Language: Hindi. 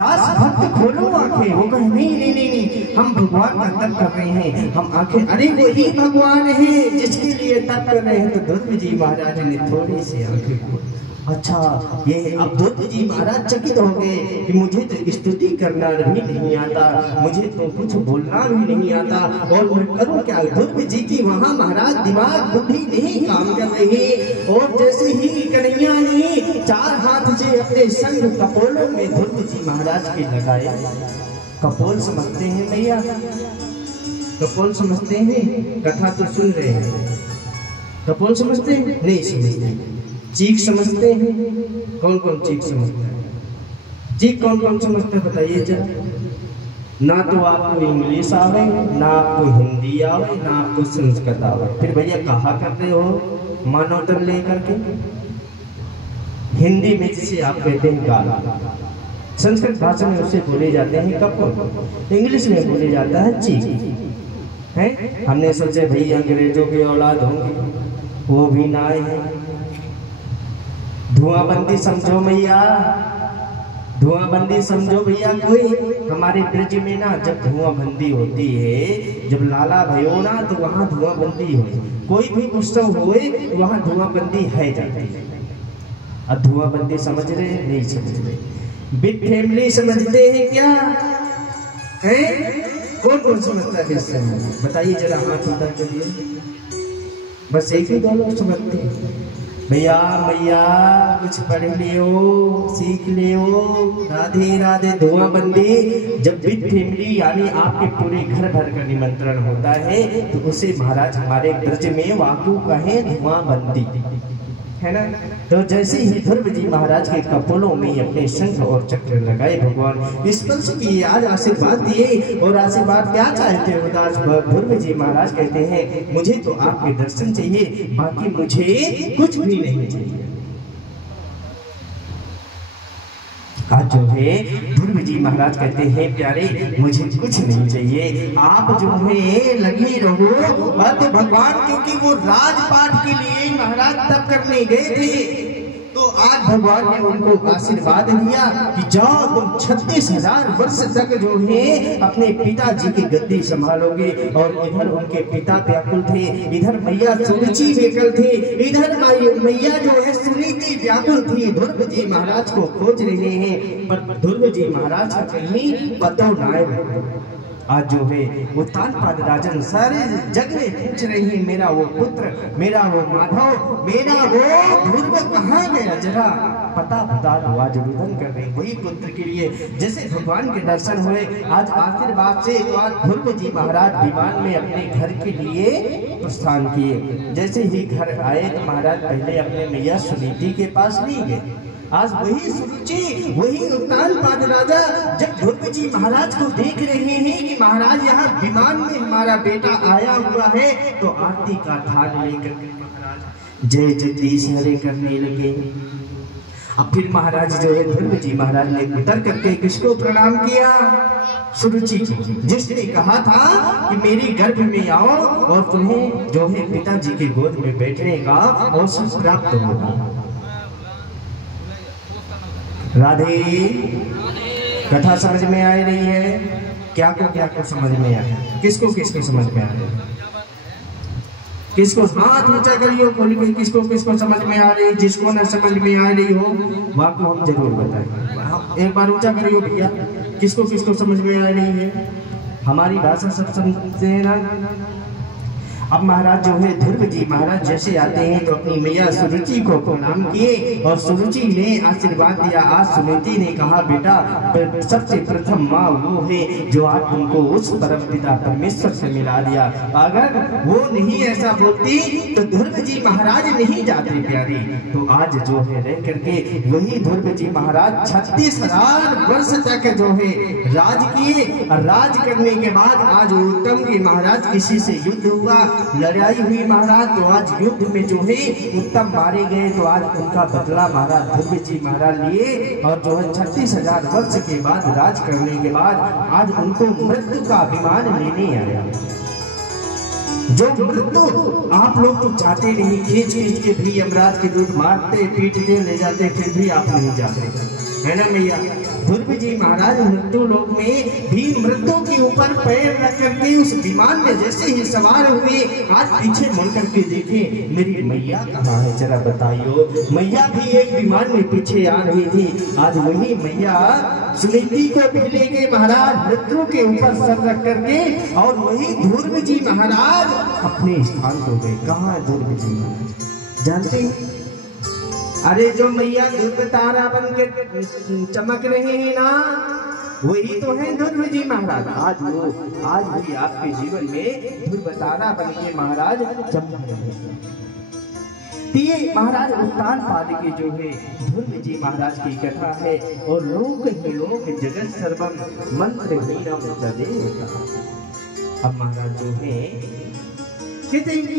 भक्त खोलो आंखें। वो कहे नहीं नहीं नहीं नहीं, हम भगवान का तप कर रहे हैं, हम आंखें, अरे वही भगवान है जिसके लिए तप कर रहे हैं। तो ध्रुव जी महाराज ने थोड़ी सी आंखें खोली। अच्छा, ये अब ध्रुव जी महाराज चकित हो गए कि मुझे तो स्तुति करना भी नहीं आता, मुझे तो कुछ बोलना भी नहीं आता, और मैं करूं क्या। ध्रुव जी की वहां महाराज दिमाग बुद्धि नहीं काम कर रही। और जैसे ही कन्हैया ने चार हाथ से अपने संग कपोलों में ध्रुव जी महाराज के लगाए। कपोल समझते हैं भैया, कपोल समझते हैं, कथा तो सुन रहे हैं, कपोल समझते हैं नहीं समझते। चीख समझते हैं, कौन कौन चीख समझता है? चीख कौन कौन समझते हैं बताइए जरा। ना तो आपको इंग्लिश आवे, ना आपको हिंदी आवे, ना आपको संस्कृत आवे, फिर भैया कहा करते हो मानवतन लेकर के। हिंदी में जिसे आप कहते हैं गाल, संस्कृत भाषा में उसे बोले जाते हैं कपोल, इंग्लिश में बोले जाता है चीख। है हमने सोचे भैया अंग्रेजों के औलाद होंगे, वो भी ना है। धुआंबंदी समझो भैया, धुआंबंदी समझो भैया। कोई हमारे ब्रिज में ना जब धुआंबंदी होती है, जब लाला भयो ना तो वहाँ धुआंबंदी हो, कोई भी उत्सव हुए वहाँ धुआंबंदी है जाती है। अब धुआंबंदी समझ रहे नहीं समझ रहे? बिग फैमिली समझते हैं क्या है? कौन कौन समझता है इससे बताइए जरा, हाथ उठा करिए। बस एक ही दो लोग समझते हैं। भैया मैया कुछ पढ़ लियो, सीख लियो। राधे राधे। धुआंबंदी जब बिग फैमिली यानी आपके पूरे घर भर का निमंत्रण होता है तो उसे महाराज हमारे ब्रज में वाकु कहे धुआंबंदी, है ना। तो जैसे ही ध्रुव जी महाराज के कपोलों में अपने शंख और चक्र लगाए, भगवान स्पर्श किए, आज आशीर्वाद दिए। और आशीर्वाद क्या चाहते हो दास? ध्रुव जी महाराज कहते हैं मुझे तो आपके दर्शन चाहिए, बाकी मुझे कुछ भी नहीं चाहिए। आज जो है ध्रुव जी महाराज कहते हैं प्यारे मुझे कुछ नहीं चाहिए, आप जो है लगे रहो मत भगवान, क्योंकि वो राजपाट के लिए महाराज तप करने गए थे। तो आज भगवान ने उनको आशीर्वाद दिया कि जाओ तुम 36,000 वर्ष तक जो है अपने पिताजी की गद्दी संभालोगे। और इधर उनके पिता व्याकुल थे, इधर मैया सुरुचि व्याकुल थे, इधर मैया जो है सुनीति व्याकुल थी, ध्रुव जी महाराज को खोज रहे हैं, पर ध्रुव जी महाराज का कहीं पता ना। आज जो है वो तानपाद राजन सारे जग में पूछ रही है मेरा वो पुत्र, मेरा वो माधव, मेरा वो ध्रुव कहाँ गया, जरा पता बता दो। आज रुदन कर रहे वही पुत्र के लिए। जैसे भगवान के दर्शन हुए आज आशीर्वाद से, तो आज ध्रुव जी महाराज विमान में अपने घर के लिए प्रस्थान किए। जैसे ही घर आए तो महाराज पहले अपने मैया सुनीति के पास नहीं गए। आज वही सुरुचि, वही तानपाद राजा जब ध्रुव जी महाराज को देख रहे हैं कि महाराज यहाँ विमान में हमारा बेटा आया हुआ है, तो आरती का थाल लेकर महाराज जय जगदीश हरे करने लगे। अब फिर महाराज जो है ध्रुव जी महाराज ने उतर करके किसको प्रणाम किया? सुरुचि की, जिसने कहा था कि मेरी गर्भ में आओ और तुम्हें जो है पिताजी के गोद में बैठने का अवसर प्राप्त होगा। राधे। कथा समझ में आ रही है? क्या को समझ में आ रहा है? किसको किसको समझ में आ रहा है? किसको हाथ ऊंचा करियो खोल के, किसको किसको समझ में आ रही है? जिसको न समझ में आ रही हो वहाँ को हम जरूर बताएं। एक बार ऊंचा करियो भैया, किसको किसको समझ में आ रही है? हमारी भाषा सब समझते हैं ना। अब महाराज जो है ध्रुव जी महाराज जैसे आते हैं तो अपनी मैया सुरुचि को प्रणाम किए और सुरुचि ने आशीर्वाद दिया। आज सुनीति ने कहा बेटा सबसे प्रथम माँ वो है जो आज तुमको उस परम पिता परमेश्वर से मिला दिया। अगर वो नहीं ऐसा बोलती तो ध्रुव जी महाराज नहीं जाते प्यारी। तो आज जो है रह करके वही ध्रुव जी महाराज 36,000 वर्ष तक जो है राज किए। राज करने के बाद आज उत्तम के महाराज किसी से युद्ध हुआ, लड़ाई हुई महाराज, तो आज युद्ध में जो है उत्तम मारे गए। तो आज उनका बदला महाराज ध्रुव जी महाराज लिए और जो है 36,000 वर्ष के बाद राज करने के बाद आज उनको मृत्यु का अभिमान लेने आया। जो मृत्यु आप लोग तो जाते नहीं, खींच खींच के भी यमराज के दूध मारते पीटते ले जाते, फिर भी आप नहीं जाते, है ना मैया। ध्रुव जी महाराज मृत्यु लोक में भी मृत्यु के ऊपर पैर रख करके उस विमान में जैसे ही सवार हुए, आज पीछे मुड़ करके देखे मेरी मैया कहाँ है, जरा बताइयो। मैया भी एक विमान में पीछे आ रही थी। आज वही मैया सुनीति को भी ले गए महाराज मृत्यु के ऊपर सर रख करके, और वही ध्रुव जी महाराज अपने स्थान को गए। कहाँ है ध्रुव जी महाराज जानते हैं? अरे जो मैया ध्रुव तारा बन के चमक रहे हैं ना, वही तो है ध्रुव जी महाराज। आज भी आपके जीवन में ध्रुव तारा बन के महाराज चमक रहे हैं। ये महाराज उत्तान पाद के जो है ध्रुव जी महाराज की कथा है। और लोक ही लोक जगत सर्वम मंत्र हीनम तदेव। अब महाराज जो है कहते हैं